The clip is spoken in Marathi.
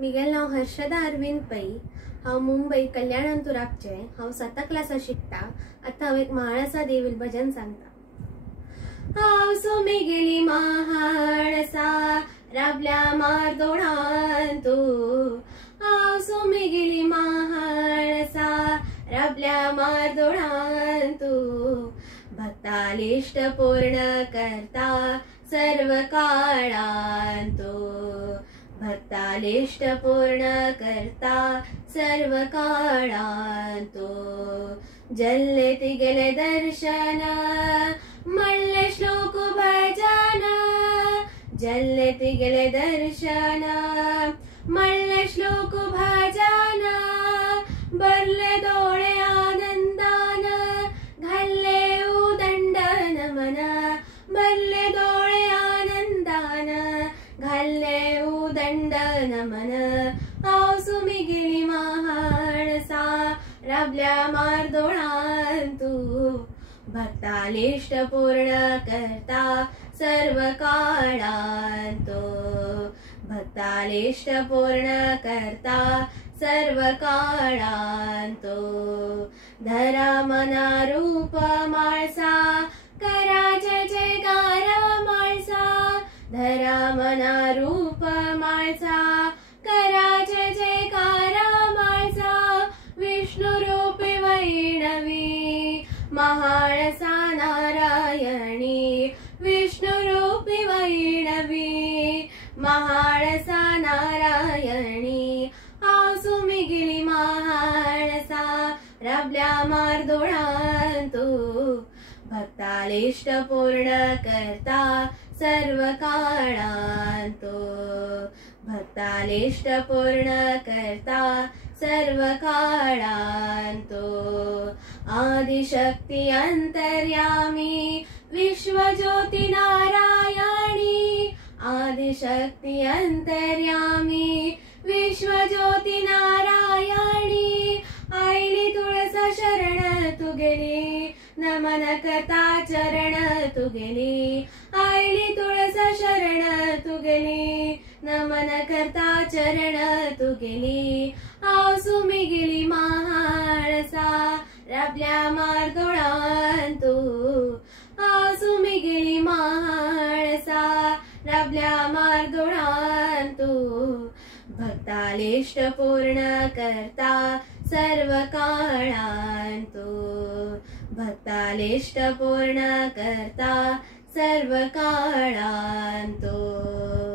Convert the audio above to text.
मिगेल नाव हर्षदा अरविंद पै। हांव मुंबई कल्याण अंतुराकचे। हांव 7 क्लासा शिकता। आतां हांव एक म्हाळसा देवील भजन सांगता। हांव सुमिगेली म्हाळसा राबल्या मार्दोळान तू। हांव सुमिगेली म्हाळसा राबल्या मार्दोळान तू। भक्तालिष्ट पूर्ण करता सर्व काळान तू। भक्तालिष्ट पूर्ण करता सर्व काळान तू। जल्ले तिगेले दर्शन म्हणले श्लोक भजन। जल्ले तिगेले दर्शन म्हणले श्लोक भजन। बरले डोळे आनंदान घाल्ले उदंड नमन। बरले डोळे आनंदान घाल्ले उदंड नमन। हांव सुमिगेली म्हाळसा राबल्या मार्दोळान तू। भक्तालिष्ट पूर्ण करता सर्व काळान तू। भक्तालिष्ट पूर्ण करता सर्व काळान तू। धरा मना रूप म्हाळसा करा जय जयकार म्हाळसा। धरा मना रूप म्हाळसा करा जय जयकार म्हाळसा। विष्णु रूपी वैष्णवी म्हाळसा नारायणी। विष्णु रूपी वैष्णवी म्हाळसा नारायणी। हांव सुमिगेली म्हाळसा राबल्या मार्दोळान तू। भक्तालिष्ट पूर्ण करता सर्व काळान तू। भक्तालिष्ट पूर्ण करता सर्व काळान तू। आदिशक्ती अंतर्यामी विश्वज्योती नारायणी। आदिशक्ती अंतर्यामी विश्वज्योती नारायणी। आईली तुळसा शरण तुगेली नमन करता चरण तुगेली। आईली तुळसा शरण तुगेली नमन करता चरण तुगेली। हांव सुमिगेली म्हाळसा राबल्या मार्दोळान तू। हांव सुमिगेली म्हाळसा राबल्या मार्दोळान तू। भक्तालिष्ट पूर्ण करता सर्व काळान तू। भक्तालिष्ट पूर्ण करता सर्व काळान तू।